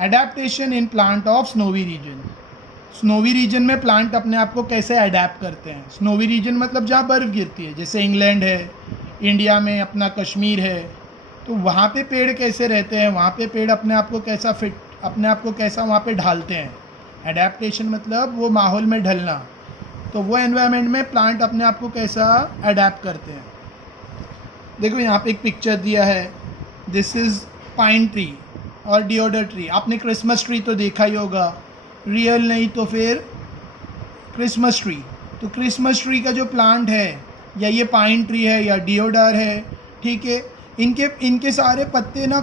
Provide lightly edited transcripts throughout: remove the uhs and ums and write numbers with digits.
Adaptation in plant of snowy region. Snowy region में plant अपने आप को कैसे अडेप्ट करते हैं। स्नोवी रीजन मतलब जहाँ बर्फ़ गिरती है, जैसे इंग्लैंड है, इंडिया में अपना कश्मीर है, तो वहाँ पे पेड़ कैसे रहते हैं, वहाँ पे पेड़ अपने आप को कैसा वहाँ पे ढालते हैं। एडेप्टेशन मतलब वो माहौल में ढलना, तो वो एनवायरनमेंट में प्लांट अपने आप को कैसा अडेप्ट करते हैं। देखो यहाँ पे एक पिक्चर दिया है, दिस इज़ पाइन ट्री और डिओडर ट्री। आपने क्रिसमस ट्री तो देखा ही होगा, रियल नहीं तो फिर क्रिसमस ट्री। तो क्रिसमस ट्री का जो प्लांट है, या ये पाइन ट्री है या डिओडर है, ठीक है, इनके सारे पत्ते ना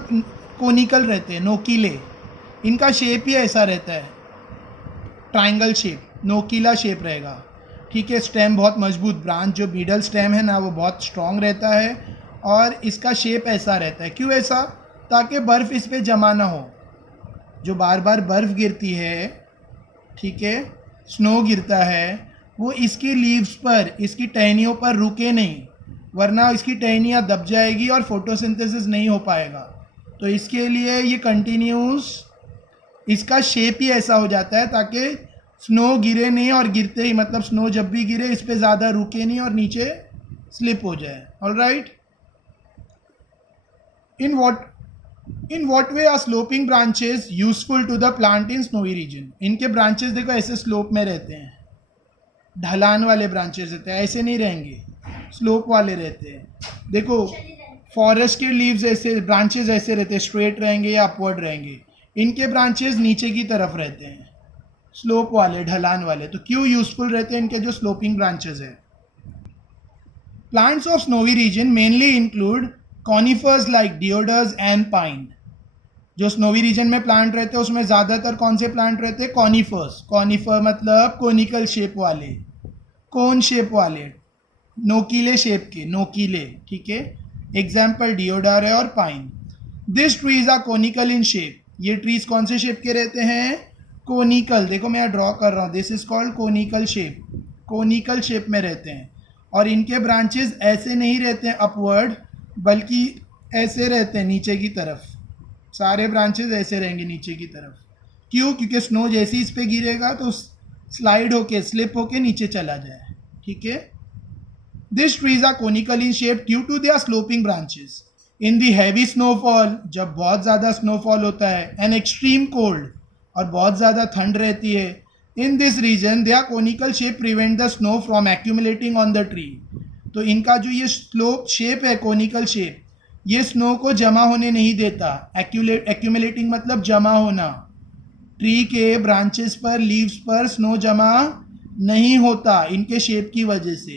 कोनिकल रहते हैं, नोकीले। इनका शेप ही ऐसा रहता है, ट्रायंगल शेप, नोकीला शेप रहेगा, ठीक है। स्टेम बहुत मजबूत, ब्रांच जो बीडल स्टेम है ना वो बहुत स्ट्रॉन्ग रहता है, और इसका शेप ऐसा रहता है। क्यों ऐसा? ताकि बर्फ़ इस पर जमा ना हो। जो बार बार बर्फ़ गिरती है, ठीक है, स्नो गिरता है, वो इसकी लीव्स पर, इसकी टहनियों पर रुके नहीं, वरना इसकी टहनियाँ दब जाएगी और फोटोसिंथेसिस नहीं हो पाएगा। तो इसके लिए ये कंटिन्यूस, इसका शेप ही ऐसा हो जाता है ताकि स्नो गिरे नहीं, और गिरते ही मतलब स्नो जब भी गिरे इस पर ज़्यादा रुके नहीं और नीचे स्लिप हो जाए। Alright, in what way are sloping branches useful to the plant in snowy region. इनके ब्रांचेस देखो ऐसे स्लोप में रहते हैं, ढलान वाले ब्रांचेस रहते हैं, ऐसे नहीं रहेंगे, स्लोप वाले रहते हैं। देखो फॉरेस्ट के लीव्स ऐसे, ब्रांचेस ऐसे रहते हैं, स्ट्रेट रहेंगे या अपवर्ड रहेंगे। इनके ब्रांचेस नीचे की तरफ रहते हैं, स्लोप वाले, ढलान वाले। तो क्यों यूजफुल रहते हैं इनके जो स्लोपिंग ब्रांचेस है। Plants of snowy region mainly include conifers like deodars and pine. जो स्नोवी रीजन में प्लांट रहते हैं उसमें ज़्यादातर कौन से प्लांट रहते हैं? कॉनिफर्स। कॉनिफर मतलब कोनिकल शेप वाले, कोन शेप वाले, नोकीले शेप के, नोकीले, ठीक है। एग्जाम्पल डिओडर है और pine. This trees are conical in shape. ये ट्रीज कौन से शेप के रहते हैं? कोनिकल। देखो मैं ड्रॉ कर रहा हूँ, this is called conical shape. Conical shape में रहते हैं, और इनके ब्रांचेस ऐसे नहीं रहते हैं अपवर्ड, बल्कि ऐसे रहते हैं नीचे की तरफ। सारे ब्रांचेस ऐसे रहेंगे नीचे की तरफ। क्यों? क्योंकि स्नो जैसे इस पे गिरेगा तो स्लाइड होके, स्लिप होके नीचे चला जाए, ठीक है। This trees are conical in shape due to their sloping branches. In the heavy snowfall, जब बहुत ज़्यादा स्नोफॉल होता है, एंड एक्सट्रीम कोल्ड, और बहुत ज़्यादा ठंड रहती है, in this region their conical shape prevent the snow from accumulating on the tree. तो इनका जो ये स्लोप शेप है, कोनिकल शेप, ये स्नो को जमा होने नहीं देता। एक्यूमुलेटिंग मतलब जमा होना। ट्री के ब्रांचेस पर, लीव्स पर स्नो जमा नहीं होता इनके शेप की वजह से।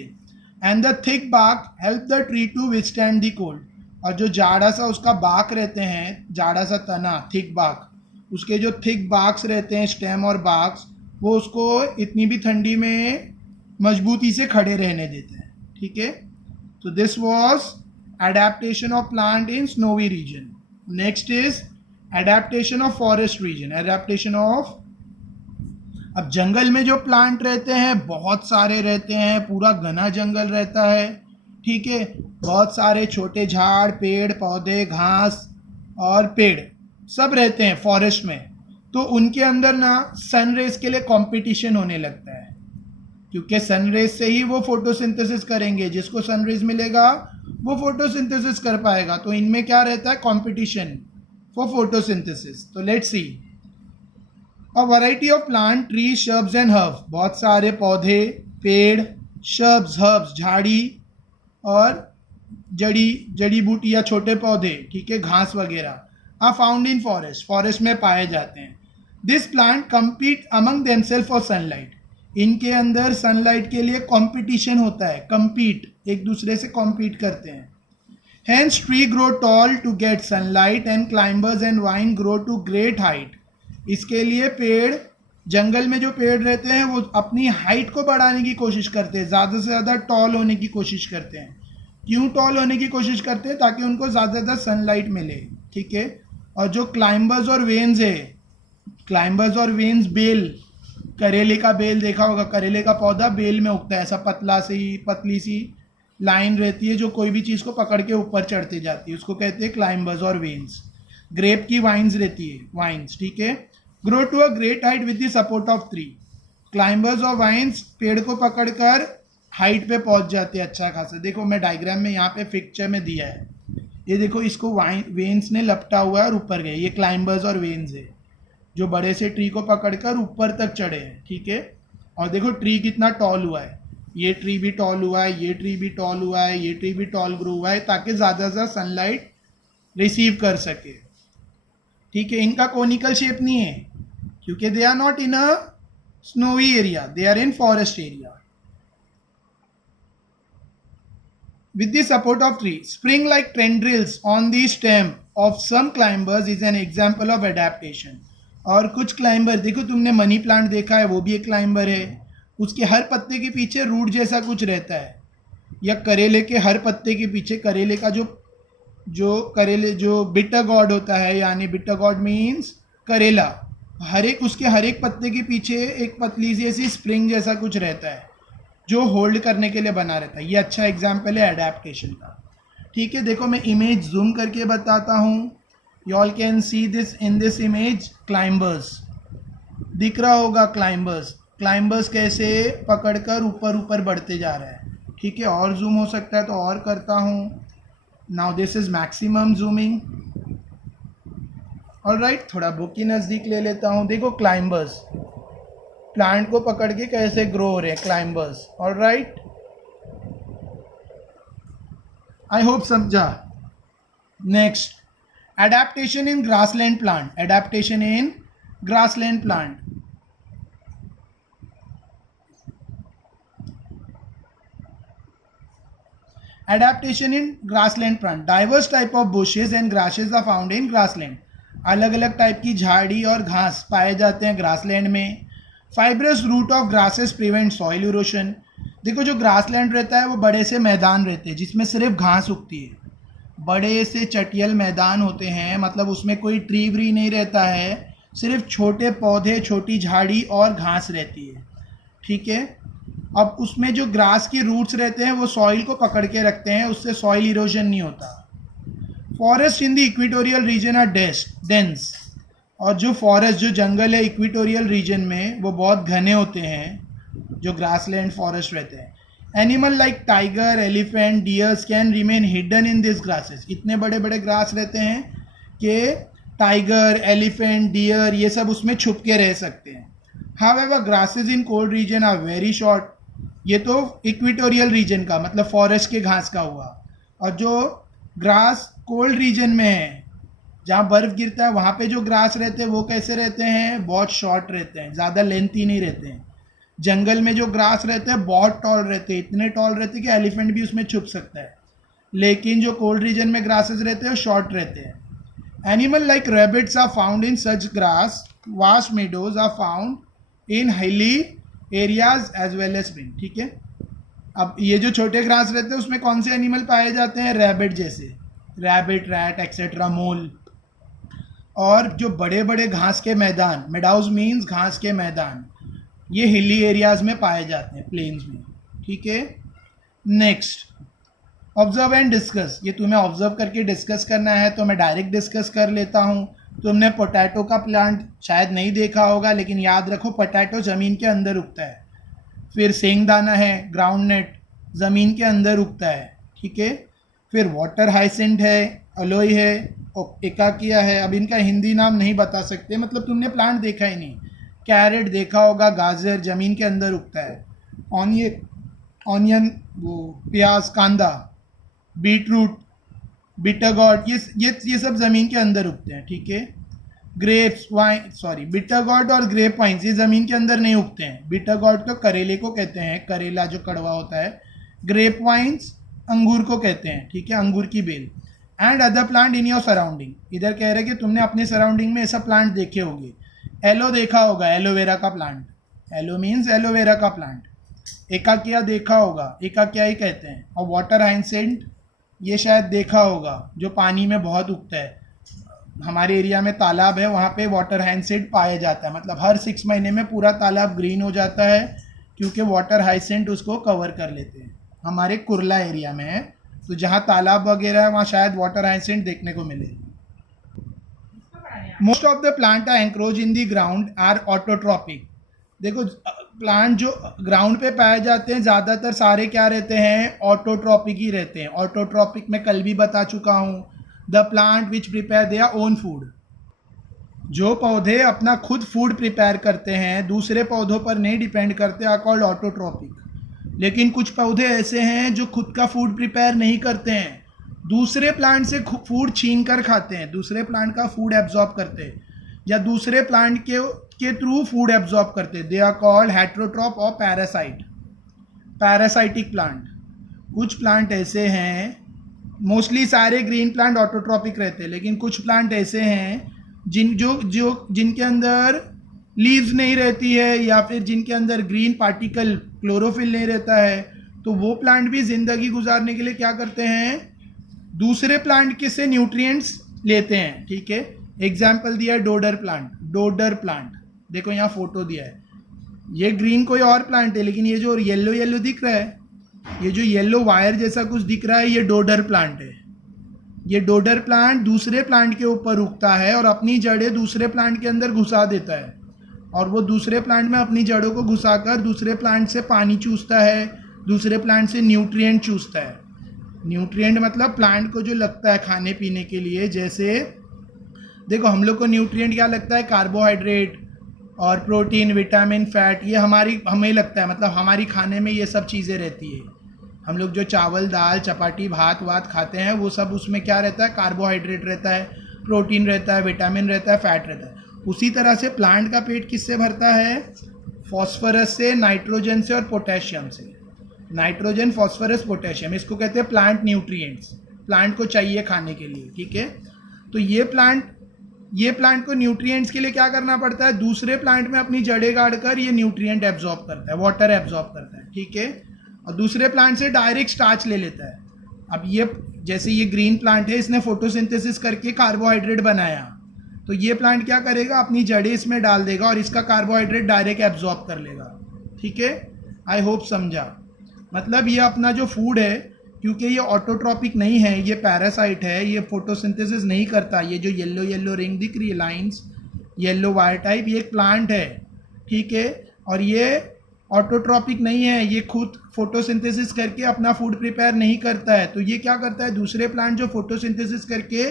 And the thick bark help the tree to withstand the cold. और जो जाड़ा सा उसका बार्क रहते हैं, जाड़ा सा तना, थिक बार्क, उसके जो थिक बार्क्स रहते हैं, स्टेम और बार्क्स, वो उसको इतनी भी ठंडी में मजबूती से खड़े रहने देते हैं, ठीक है। तो this was adaptation of plant in snowy region. Next is adaptation of forest region. Adaptation of, अब जंगल में जो प्लांट रहते हैं बहुत सारे रहते हैं, पूरा घना जंगल रहता है, ठीक है। बहुत सारे छोटे झाड़, पेड़ पौधे, घास और पेड़ सब रहते हैं फॉरेस्ट में। तो उनके अंदर ना सन रेज के लिए कंपटीशन होने लगता है, क्योंकि सन रेज से ही वो फोटोसिंथेसिस करेंगे। जिसको सन रेज मिलेगा वो फोटोसिंथेसिस कर पाएगा। तो इनमें क्या रहता है? Competition for photosynthesis. तो let's see, a variety of plant, tree, shrubs and herbs. बहुत सारे पौधे, पेड़, शर्ब्स, हर्ब्स झाड़ी और जड़ी बूटी या छोटे पौधे, ठीक है, घास वगैरह, are found in forest. Forest में पाए जाते हैं। This plant compete among themselves for sunlight. इनके अंदर सनलाइट के लिए कंपटीशन होता है, कम्पीट, एक दूसरे से कम्पीट करते हैं। Hence tree grow tall to get sunlight and climbers and vine grow to great height. इसके लिए पेड़, जंगल में जो पेड़ रहते हैं वो अपनी हाइट को बढ़ाने की कोशिश करते हैं, ज़्यादा से ज़्यादा टॉल होने की कोशिश करते हैं। क्यों टॉल होने की कोशिश करते हैं? ताकि उनको ज़्यादा से ज़्यादा सनलाइट मिले, ठीक है। और जो क्लाइंबर्स और वेन्स है, क्लाइंबर्स और वेन्स, बेल, करेले का बेल देखा होगा, करेले का पौधा बेल में उगता है, ऐसा पतली सी लाइन रहती है जो कोई भी चीज़ को पकड़ के ऊपर चढ़ती जाती है, उसको कहते हैं क्लाइंबर्स और वेन्स। ग्रेप की वाइन्स रहती है, वाइन्स, ठीक है। Grow to a great height with the support of tree. Climbers और वाइन्स पेड़ को पकड़कर हाइट पे पहुंच जाते हैं अच्छा खासा। देखो मैं डायग्राम में यहाँ पे पिक्चर में दिया है, ये देखो इसको वेन्स ने लपटा हुआ है और ऊपर गए, ये क्लाइंबर्स और वेन्स है जो बड़े से ट्री को पकड़कर ऊपर तक चढ़े हैं, ठीक है। और देखो ट्री कितना टॉल हुआ है, ये ट्री भी टॉल हुआ है, ये ट्री भी टॉल हुआ है, ये ट्री भी टॉल ग्रो हुआ है ताकि ज़्यादा से ज़्यादा सनलाइट रिसीव कर सके, ठीक है। इनका कोनिकल शेप नहीं है क्योंकि they are not in a snowy area, they are in forest area. With the support of tree, spring-like tendrils on the stem of some climbers is an example of adaptation. और कुछ climber, देखो तुमने money plant देखा है, वो भी एक climber है, उसके हर पत्ते के पीछे रूट जैसा कुछ रहता है, या करेले के हर पत्ते के पीछे करेले का जो बिटर गॉड होता है, यानी बिटर गॉड मीन्स करेला, उसके हर एक पत्ते के पीछे एक पतली सी ऐसी स्प्रिंग जैसा कुछ रहता है जो होल्ड करने के लिए बना रहता है। ये अच्छा एग्जाम्पल है एडेप्टेशन का, ठीक है। देखो मैं इमेज जूम करके बताता हूँ, you all can see this in this image. Climbers दिख रहा होगा, क्लाइंबर्स कैसे पकड़कर ऊपर ऊपर बढ़ते जा रहे हैं, ठीक है। और जूम हो सकता है तो और करता हूँ। Now this is maximum zooming, alright. थोड़ा बुक की नज़दीक ले लेता हूँ। देखो क्लाइंबर्स प्लांट को पकड़ के कैसे ग्रो हो रहे हैं, क्लाइंबर्स, ऑलराइट। आई होप समझा। Next, adaptation in grassland plant. Adaptation in grassland plant, adaptation in grassland plant. Diverse type of bushes and grasses are found in grassland. अलग अलग टाइप की झाड़ी और घास पाए जाते हैं ग्रासलैंड में। Fibrous root of grasses prevent soil erosion. देखो जो ग्रासलैंड रहता है वो बड़े से मैदान रहते हैं जिसमें सिर्फ घास उगती है, बड़े से चटियल मैदान होते हैं, मतलब उसमें कोई ट्री व्री नहीं रहता है, सिर्फ छोटे पौधे, छोटी झाड़ी और घास रहती है, ठीक है। अब उसमें जो ग्रास के रूट्स रहते हैं वो सॉइल को पकड़ के रखते हैं, उससे सॉइल इरोजन नहीं होता। Forest in the equatorial region are dense. और जो फॉरेस्ट, जो जंगल है इक्वेटोरियल रीजन में, वो बहुत घने होते हैं जो ग्रासलैंड फॉरेस्ट रहते हैं। Animal like tiger, elephant, dears can remain hidden in this grasses. इतने बड़े बड़े ग्रास रहते हैं कि टाइगर, एलिफेंट, डियर ये सब उसमें छुप के रह सकते हैं। However grasses in cold region are very short. ये तो इक्वेटोरियल रीजन का मतलब फॉरेस्ट के घास का हुआ। और जो ग्रास कोल्ड रीजन में है जहाँ बर्फ़ गिरता है वहाँ पे जो ग्रास रहते हैं वो कैसे रहते हैं, बहुत शॉर्ट रहते हैं, ज़्यादा लेंथी नहीं रहते हैं। जंगल में जो ग्रास रहते हैं बहुत टॉल रहते हैं, इतने टॉल रहते हैं कि एलिफेंट भी उसमें छुप सकता है। लेकिन जो कोल्ड रीजन में ग्रासेस रहते हैं शॉर्ट रहते हैं। Animal like rabbits are found in such grass. Vast meadows are found in hilly areas as well as spring, ठीक है। अब ये जो छोटे ग्रास रहते हैं उसमें कौन से एनिमल पाए जाते हैं, रैबिट जैसे, रैबिट, रैट एक्सेट्रा, मोल। और जो बड़े बड़े घास के मैदान, मेडाउज मीन्स घास के मैदान, ये हिली एरियाज में पाए जाते हैं, प्लेन्स में, ठीक है। Next, observe and discuss. ये तुम्हें ऑब्जर्व करके डिस्कस करना है तो मैं डायरेक्ट डिस्कस कर लेता हूँ। तुमने पोटैटो का प्लांट शायद नहीं देखा होगा, लेकिन याद रखो पोटैटो ज़मीन के अंदर उगता है। फिर सेंगदाना है, ग्राउंड नट, ज़मीन के अंदर उगता है, ठीक है। फिर वाटर हाइसेंट है, अलोई है, एकाकिया है। अब इनका हिंदी नाम नहीं बता सकते, मतलब तुमने प्लांट देखा ही नहीं। कैरेट देखा होगा, गाजर ज़मीन के अंदर उगता है। ऑनियन, वो प्याज, कांदा, बीटरूट, बिटर गॉड, ये सब ज़मीन के अंदर उगते हैं, ठीक है। ग्रेप्स, वाइन, बिटर गॉड और ग्रेप वाइन्स ये ज़मीन के अंदर नहीं उगते हैं। बिटर गॉड तो करेले को कहते हैं, करेला जो कड़वा होता है। ग्रेप वाइन्स अंगूर को कहते हैं, ठीक है, अंगूर की बेल। And other plant in your surrounding. इधर कह रहे हैं कि तुमने अपने सराउंडिंग में ऐसा प्लांट देखे होंगे। एलो देखा होगा, एलोवेरा का प्लांट, एलो मीन्स एलोवेरा का प्लांट। एकाकिया देखा होगा, एकाकिया ही कहते हैं। और वाटर हाइसेंट ये शायद देखा होगा, जो पानी में बहुत उगता है। हमारे एरिया में तालाब है, वहाँ पे वाटर हाइसेंट पाया जाता है, मतलब हर 6 महीने में पूरा तालाब ग्रीन हो जाता है क्योंकि वाटर हाइसेंट उसको कवर कर लेते हैं। हमारे कुरला एरिया में है, तो जहाँ तालाब वगैरह है वहाँ शायद वाटर हाइसेंट देखने को मिले। Most of the plant are encroach in the ground are autotrophic. देखो प्लांट जो ग्राउंड पे पाए जाते हैं ज़्यादातर सारे क्या रहते हैं, ऑटोट्रॉपिक ही रहते हैं। ऑटोट्रॉपिक मैं कल भी बता चुका हूँ, the plant which prepare their own food. जो पौधे अपना खुद फूड प्रिपेयर करते हैं, दूसरे पौधों पर नहीं डिपेंड करते, आर कॉल्ड ऑटोट्रॉपिक। लेकिन कुछ पौधे ऐसे हैं जो खुद का फूड प्रिपेयर नहीं करते हैं, दूसरे प्लांट से फूड छीन कर खाते हैं, दूसरे प्लांट का फूड एब्जॉर्ब करते हैं या दूसरे प्लांट के थ्रू फूड एब्जॉर्ब करते हैं। दे आर कॉल्ड हेट्रोट्रॉप और पैरासाइट, पैरासाइटिक प्लांट। कुछ प्लांट ऐसे हैं, मोस्टली सारे ग्रीन प्लांट ऑटोट्रॉपिक रहते हैं, लेकिन कुछ प्लांट ऐसे हैं जिनके अंदर लीव्स नहीं रहती है या फिर जिनके अंदर ग्रीन पार्टिकल क्लोरोफिल नहीं रहता है, तो वो प्लांट भी ज़िंदगी गुजारने के लिए क्या करते हैं, दूसरे प्लांट के से न्यूट्रिएंट्स लेते हैं। ठीक है, एग्जाम्पल दिया है डोडर प्लांट। डोडर प्लांट देखो यहाँ फोटो दिया है, ये ग्रीन कोई और प्लांट है, लेकिन ये जो येलो येलो दिख रहा है, ये जो येलो वायर जैसा कुछ दिख रहा है, ये डोडर प्लांट है। ये डोडर प्लांट दूसरे प्लांट के ऊपर उगता है और अपनी जड़ें दूसरे प्लांट के अंदर घुसा देता है, और वो दूसरे प्लांट में अपनी जड़ों को घुसाकर दूसरे प्लांट से पानी चूसता है, दूसरे प्लांट से न्यूट्रिएंट चूसता है। न्यूट्रिएंट मतलब प्लांट को जो लगता है खाने पीने के लिए। जैसे देखो हम लोग को न्यूट्रिएंट क्या लगता है, कार्बोहाइड्रेट और प्रोटीन, विटामिन, फैट, ये हमें लगता है, मतलब हमारी खाने में ये सब चीज़ें रहती है। हम लोग जो चावल दाल चपाटी भात वात खाते हैं वो सब उसमें क्या रहता है, कार्बोहाइड्रेट रहता है, प्रोटीन रहता है, विटामिन रहता है, फैट रहता है। उसी तरह से प्लांट का पेट किससे भरता है, फॉस्फोरस से, नाइट्रोजन से और पोटेशियम से। नाइट्रोजन, फॉस्फोरस, पोटेशियम, इसको कहते हैं प्लांट न्यूट्रिएंट्स, प्लांट को चाहिए खाने के लिए। ठीक है, तो ये प्लांट को न्यूट्रिएंट्स के लिए क्या करना पड़ता है, दूसरे प्लांट में अपनी जड़ें गाड़कर ये न्यूट्रिएंट एब्जॉर्ब करता है, वाटर एब्जॉर्ब करता है। ठीक है, और दूसरे प्लांट से डायरेक्ट स्टार्च ले लेता है। अब ये जैसे ये ग्रीन प्लांट है, इसने फोटोसिंथेसिस करके कार्बोहाइड्रेट बनाया, तो ये प्लांट क्या करेगा, अपनी जड़ें इसमें डाल देगा और इसका कार्बोहाइड्रेट डायरेक्ट एब्जॉर्ब कर लेगा। ठीक है, आई होप समझा। मतलब ये अपना जो फूड है, क्योंकि ये ऑटोट्रॉपिक नहीं है, ये पैरासाइट है, ये फोटोसिंथेसिस नहीं करता। ये जो येलो येलो रिंग दिख रही है, लाइंस, येलो वायर टाइप, ये एक प्लांट है। ठीक है, और ये ऑटोट्रॉपिक नहीं है, ये खुद फोटोसिंथेसिस करके अपना फूड प्रिपेयर नहीं करता है। तो ये क्या करता है, दूसरे प्लांट जो फोटोसिंथेसिस करके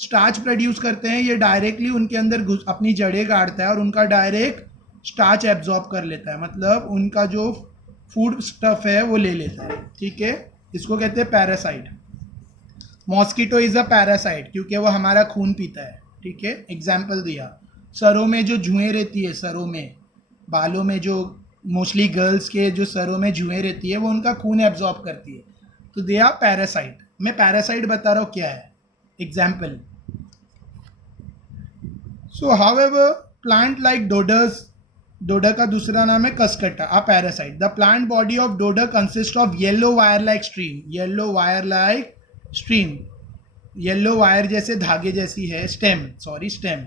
स्टार्च प्रोड्यूस करते हैं, ये डायरेक्टली उनके अंदर अपनी जड़ें गाड़ता है और उनका डायरेक्ट स्टार्च एब्जॉर्ब कर लेता है, मतलब उनका जो फूड स्टफ है वो ले लेता है। ठीक है, इसको कहते हैं parasite. Mosquito is a parasite क्योंकि वो हमारा खून पीता है। ठीक है, एग्जाम्पल दिया, सरों में जो जुएँ रहती है, सरों में, बालों में जो मोस्टली गर्ल्स के जो सरों में जुएँ रहती है, वो उनका खून एब्जॉर्ब करती है, तो दे आर पैरासाइट। मैं पैरासाइट बता रहा हूँ क्या है, example. So however plant like dodders, डोडा का दूसरा नाम है cuscuta, a parasite. The plant body of डोडा consist of yellow wire like stream, yellow wire like stream, yellow wire जैसे धागे जैसी है, stem.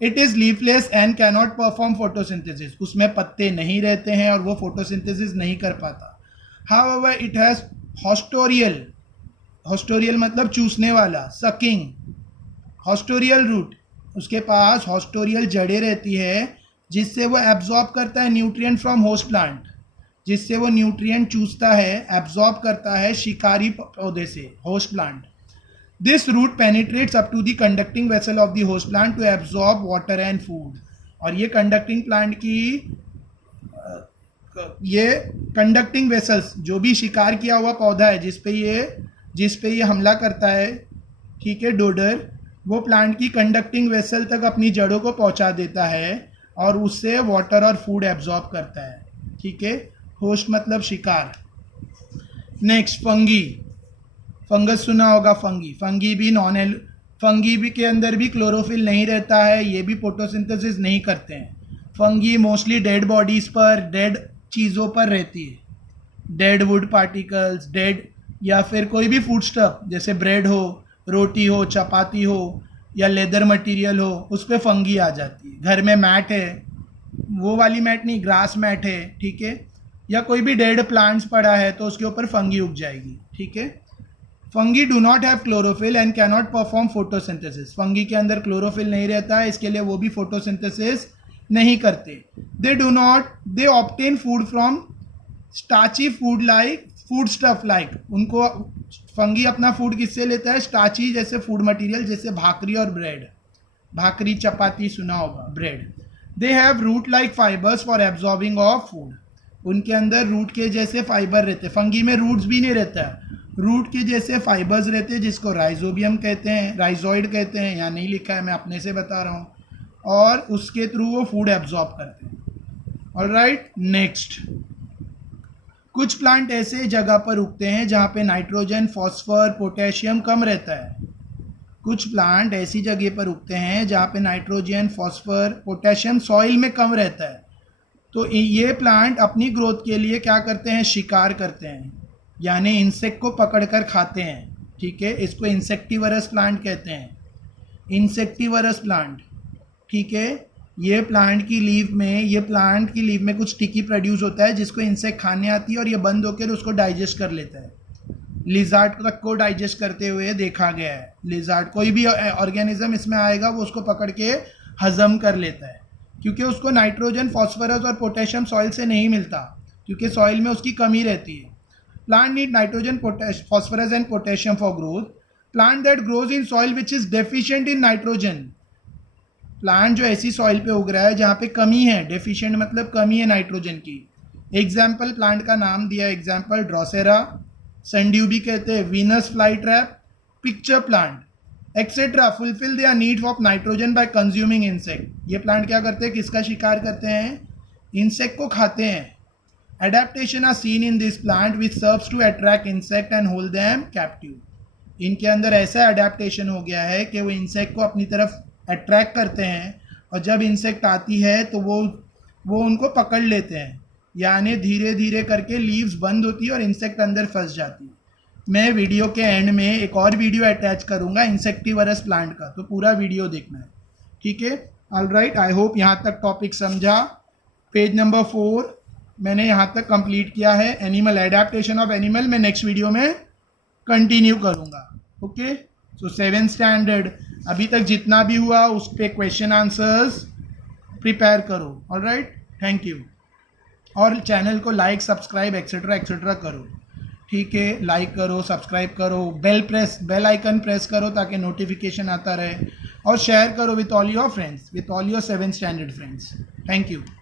It is leafless and cannot perform photosynthesis, उसमें पत्ते नहीं रहते हैं और वो फोटोसिंथेसिस नहीं कर पाता। However it has haustorial, haustorial मतलब चूसने वाला, सकिंग, हॉस्टोरियल रूट, उसके पास हॉस्टोरियल जड़ें रहती है जिससे वो एब्जॉर्ब करता है न्यूट्रिएंट फ्रॉम होस्ट प्लांट, जिससे वो न्यूट्रिएंट चूसता है, एब्जॉर्ब करता है शिकारी पौधे से, host plant. This root penetrates up to the conducting vessel of the host plant to absorb water and food. और ये कंडक्टिंग प्लांट की ये कंडक्टिंग वेसल्स, जो भी शिकार किया हुआ पौधा है जिस पे ये हमला करता है, ठीक है, डोडर, वो प्लांट की कंडक्टिंग वेसल तक अपनी जड़ों को पहुंचा देता है और उससे वाटर और फूड एब्जॉर्ब करता है। ठीक है, होस्ट मतलब शिकार। नेक्स्ट फंगी, फंगस सुना होगा, फंगी भी के अंदर भी क्लोरोफिल नहीं रहता है, ये भी फोटोसिंथेसिस नहीं करते हैं। फंगी मोस्टली डेड बॉडीज़ पर, डेड चीज़ों पर रहती है, डेड वुड पार्टिकल्स, डेड या फिर कोई भी फूड स्टफ जैसे ब्रेड हो, रोटी हो, चपाती हो या लेदर मटेरियल हो, उस पर फंगी आ जाती है। घर में मैट है, वो वाली मैट नहीं, ग्रास मैट है, ठीक है, या कोई भी डेड प्लांट्स पड़ा है तो उसके ऊपर फंगी उग जाएगी। ठीक है, fungi do not have chlorophyll and can not perform photosynthesis. Fungi के अंदर क्लोरोफिल नहीं रहता है, इसके लिए वो भी फोटोसिंथेसिस नहीं करते. They obtain food from starchy food like food stuff like. उनको फंगी अपना फूड किससे लेता है? स्टार्ची जैसे फूड मटेरियल, जैसे भाकरी और ब्रेड. भाकरी चपाती सुना होगा, bread. They have root like fibres for absorbing of food. उनके अंदर रूट के जैसे फाइबर रहते हैं. फंगी में रूट्स भी नहीं रहता है, रूट के जैसे फाइबर्स रहते हैं जिसको राइजोबियम कहते हैं, राइजोइड कहते हैं. यहाँ नहीं लिखा है, मैं अपने से बता रहा हूँ. और उसके थ्रू वो फूड एब्जॉर्ब करते हैं. Alright, next. कुछ प्लांट ऐसे जगह पर उगते हैं जहाँ पे नाइट्रोजन, फॉस्फर, पोटेशियम कम रहता है. कुछ प्लांट ऐसी जगह पर उगते हैं जहाँ पे नाइट्रोजन, फॉस्फर, पोटेशियम सॉइल में कम रहता है. तो ये प्लांट अपनी ग्रोथ के लिए क्या करते हैं? शिकार करते हैं, यानी इंसेक्ट को पकड़कर खाते हैं. ठीक है, इसको इंसेक्टिवरस प्लांट कहते हैं. Insectivorous plant. ठीक है, ये प्लांट की लीव में कुछ स्टिकी प्रोड्यूस होता है जिसको इंसेक्ट खाने आती है और ये बंद होकर उसको डाइजेस्ट कर लेता है. लिजार्ड तक को डाइजेस्ट करते हुए देखा गया है. लिजार्ड, कोई भी ऑर्गेनिज्म इसमें आएगा वो उसको पकड़ के हजम कर लेता है, क्योंकि उसको नाइट्रोजन, फॉस्फोरस और पोटेशियम सॉइल से नहीं मिलता, क्योंकि सॉइल में उसकी कमी रहती है. Plant need nitrogen, phosphorus and potassium for growth. Plant that grows in soil which is deficient in nitrogen. Plant जो ऐसी सॉइल पे उग रहा है जहाँ पे कमी है, डेफिशिएंट मतलब कमी है नाइट्रोजन की. एग्जाम्पल प्लांट का नाम दिया, एग्जाम्पल ड्रोसेरा, सनड्यूबी कहते हैं, Venus fly trap, pitcher plant etcetera. Fulfil their need of nitrogen bye consuming insect. ये प्लांट क्या करते हैं? किसका शिकार करते हैं? इंसेक्ट को खाते हैं. Adaptation are seen in this plant which serves to attract insect and hold them captive. इनके अंदर ऐसा अडेप्टेशन हो गया है कि वो इंसेक्ट को अपनी तरफ अट्रैक्ट करते हैं और जब इंसेक्ट आती है तो वो उनको पकड़ लेते हैं, यानी धीरे धीरे करके लीव्स बंद होती है और इंसेक्ट अंदर फंस जाती है. मैं वीडियो के एंड में एक और वीडियो अटैच करूँगा इंसेक्टिवरस प्लांट का, तो पूरा वीडियो देखना है. ठीक है, ऑलराइट. आई होप यहाँ तक टॉपिक समझा. पेज नंबर 4 मैंने यहाँ तक कंप्लीट किया है. एनिमल, एडेप्टेशन ऑफ एनिमल मैं नेक्स्ट वीडियो में कंटिन्यू करूँगा. ओके, सो 7th स्टैंडर्ड अभी तक जितना भी हुआ उस पर क्वेश्चन आंसर्स प्रिपेयर करो. Alright, thank you. और चैनल को लाइक, सब्सक्राइब एक्सेट्रा एक्सेट्रा करो. ठीक है, लाइक करो, सब्सक्राइब करो, बेल आइकन प्रेस करो ताकि नोटिफिकेशन आता रहे, और शेयर करो with all your friends, with all your 7th standard friends. Thank you.